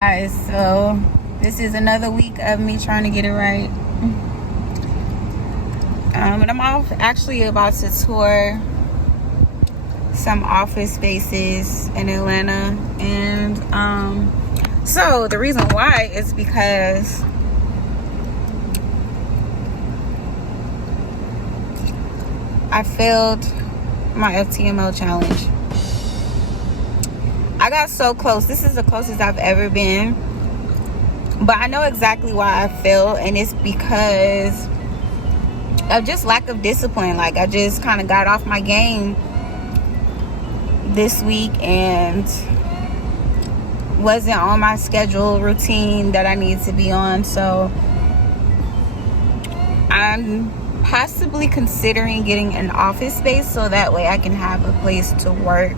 Guys, so this is another week of me trying to get it right. But I'm actually about to tour some office spaces in Atlanta, and so the reason why is because I failed my FTMO challenge. I got so close. This is the closest I've ever been, but I know exactly why I failed, and it's because of just lack of discipline. Like, I just kind of got off my game this week and wasn't on my schedule routine that I need to be on. So I'm possibly considering getting an office space so that way I can have a place to work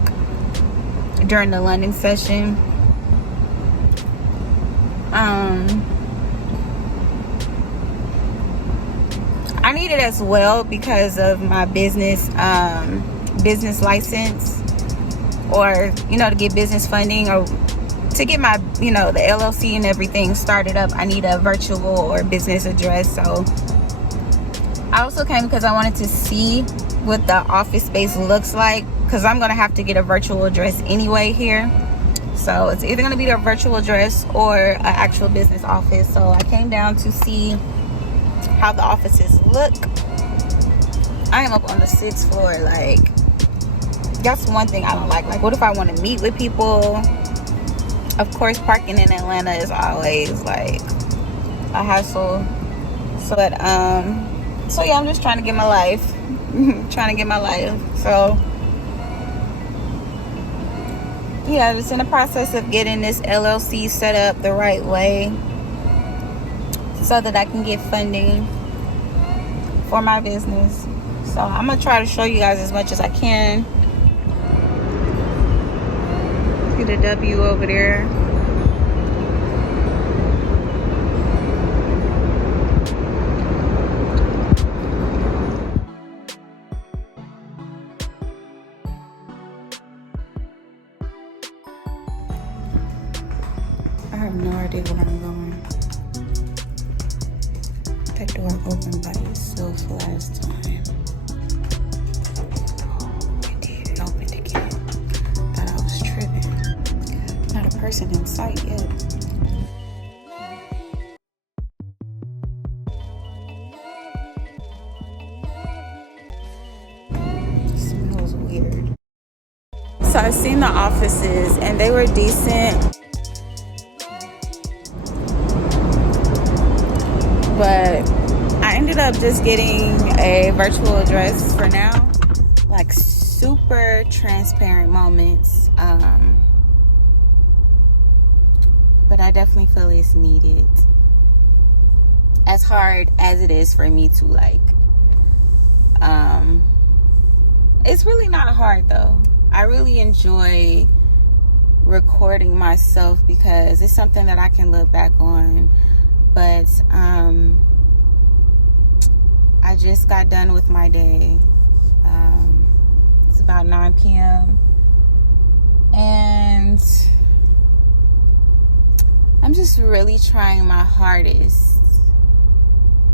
during the London session. I need it as well because of my business license, or to get business funding, or to get my the LLC and everything started up. I need a virtual or business address. So I also came because I wanted to see what the office space looks like, because I'm gonna have to get a virtual address anyway here. So it's either gonna be the virtual address or an actual business office. So I came down to see how the offices look. I am up on the 6th floor. Like, that's one thing I don't like. Like, what if I want to meet with people? Of course, parking in Atlanta is always like a hassle. So yeah, I'm just trying to get my life. So yeah, just in the process of getting this LLC set up the right way so that I can get funding for my business. So I'm gonna try to show you guys as much as I can. See the W over there. I have no idea where I'm going. That door opened by itself last time. Oh, it did. It opened again. Thought I was tripping. Not a person in sight yet. It smells weird. So I've seen the offices and they were decent, but I ended up just getting a virtual address for now. Like, super transparent moments, but I definitely feel it's needed. As hard as it is for me to it's really not hard though. I really enjoy recording myself because it's something that I can look back on. But I just got done with my day. It's about 9 p.m. and I'm just really trying my hardest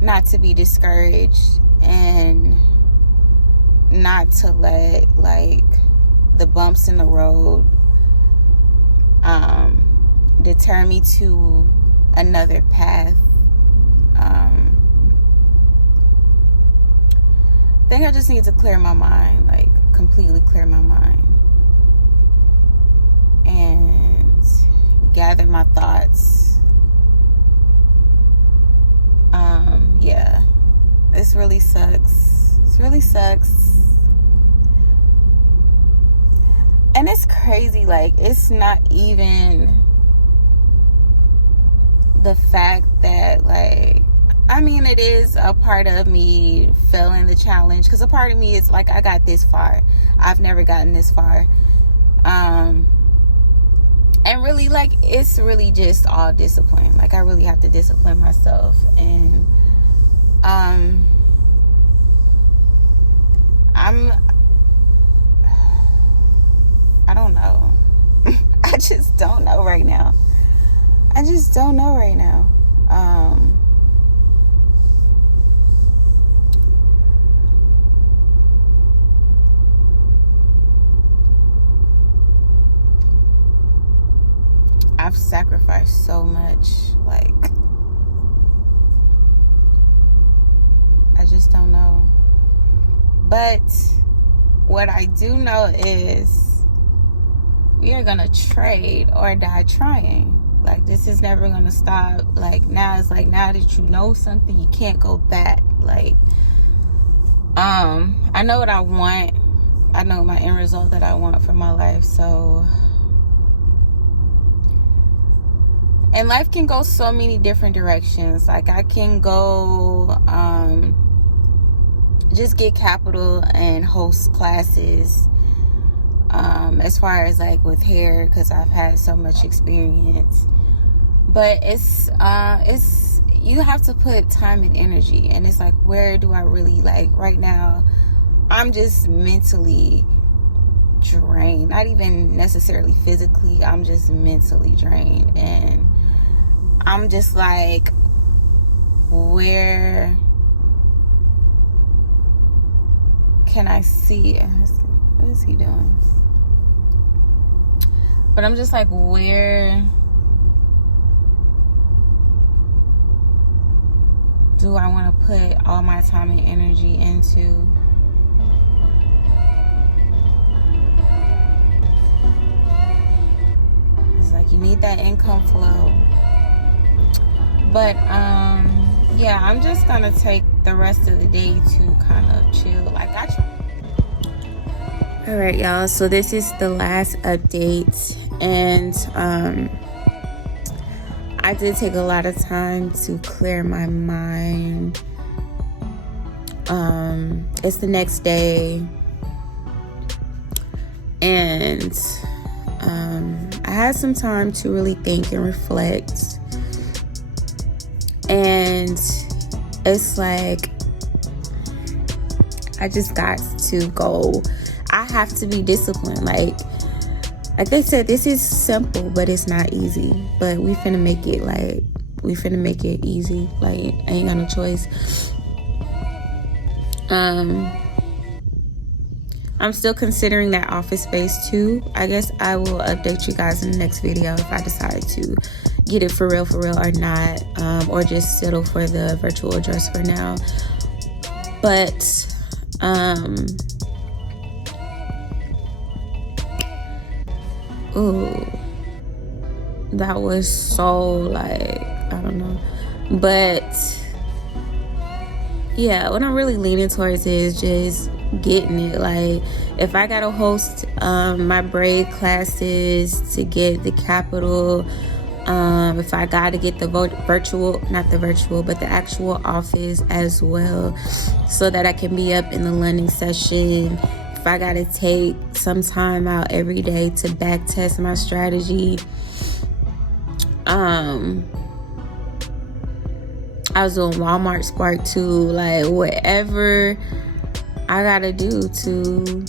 not to be discouraged and not to let the bumps in the road deter me to another path. I think I just need to clear my mind, completely clear my mind and gather my thoughts. Yeah, this really sucks. And it's crazy. It's not even the fact that it is a part of me failing the challenge, because a part of me is I got this far. I've never gotten this far. And really, it's really just all discipline. I really have to discipline myself, and I don't know. I just don't know right now. I just don't know right now. I've sacrificed so much. Like, I just don't know. But what I do know is we are gonna trade or die trying. Like, this is never gonna stop. Like, now it's like, now that you know something, you can't go back. Like, I know what I want. I know my end result that I want for my life. So, and life can go so many different directions. Like, I can go just get capital and host classes, as far as like with hair, because I've had so much experience. But it's you have to put time and energy, and it's like, where do I really, like, right now I'm just mentally drained. Not even necessarily physically, I'm just mentally drained. And I'm just like, where can I see? What is he doing? But I'm just like, where do I want to put all my time and energy into? It's like, you need that income flow. But yeah, I'm just gonna take the rest of the day to kind of chill. Like, I try. All right, y'all, so this is the last update, and I did take a lot of time to clear my mind. It's the next day, and I had some time to really think and reflect. And it's like, I just got to go. I have to be disciplined. Like they said, this is simple, but it's not easy. But we finna make it easy. Like, I ain't got no choice. I'm still considering that office space too. I guess I will update you guys in the next video if I decide to get it for real or not, or just settle for the virtual address for now. But ooh, that was so, like, I don't know. But yeah, what I'm really leaning towards is just getting it. Like, if I gotta host my braid classes to get the capital, if I gotta get the the actual office as well, so that I can be up in the London session. If I gotta take some time out every day to back test my strategy, I was doing Walmart Spark too. Like, whatever I gotta do to,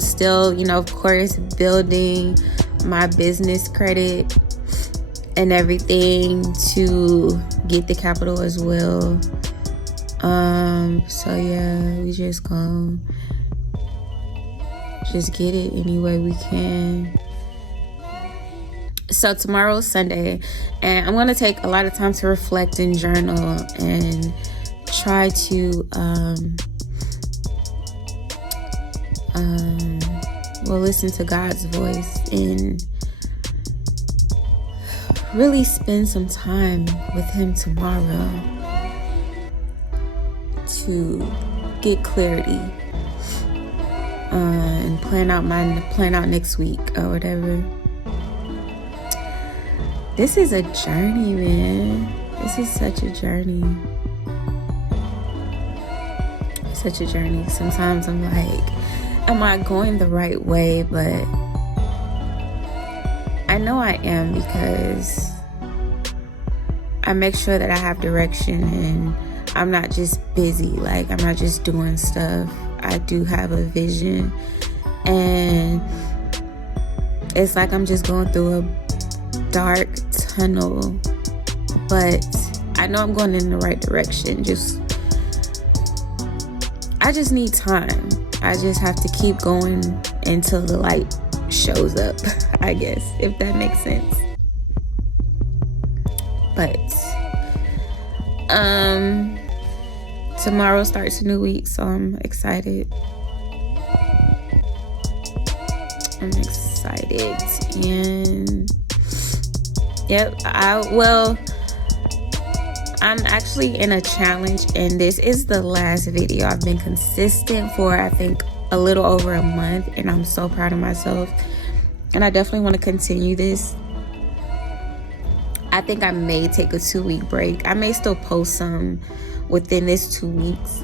still, of course, building my business credit and everything to get the capital as well. So yeah, we just gonna just get it any way we can. So tomorrow's Sunday, and I'm gonna take a lot of time to reflect and journal and try to listen to God's voice and really spend some time with Him tomorrow to get clarity and plan out next week or whatever. This is a journey, man. This is such a journey. Such a journey. Sometimes I'm like, am I going the right way? But I know I am, because I make sure that I have direction and I'm not just busy. Like, I'm not just doing stuff. I do have a vision, and it's like I'm just going through dark tunnel, but I know I'm going in the right direction. I just need time. I just have to keep going until the light shows up, I guess, if that makes sense. But tomorrow starts a new week, so I'm excited. And yep, I'm actually in a challenge, and this is the last video. I've been consistent for, I think, a little over a month, and I'm so proud of myself, and I definitely want to continue this. I think I may take a 2-week break. I may still post some within this 2 weeks,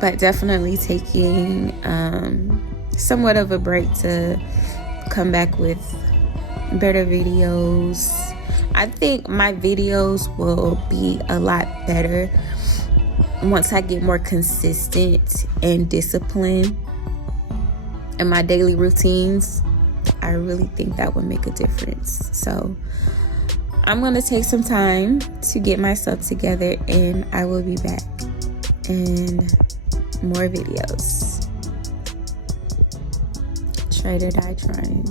but definitely taking somewhat of a break to come back with better videos. I think my videos will be a lot better once I get more consistent and disciplined in my daily routines. I really think that would make a difference. So I'm going to take some time to get myself together, and I will be back in more videos. Trade or die trying.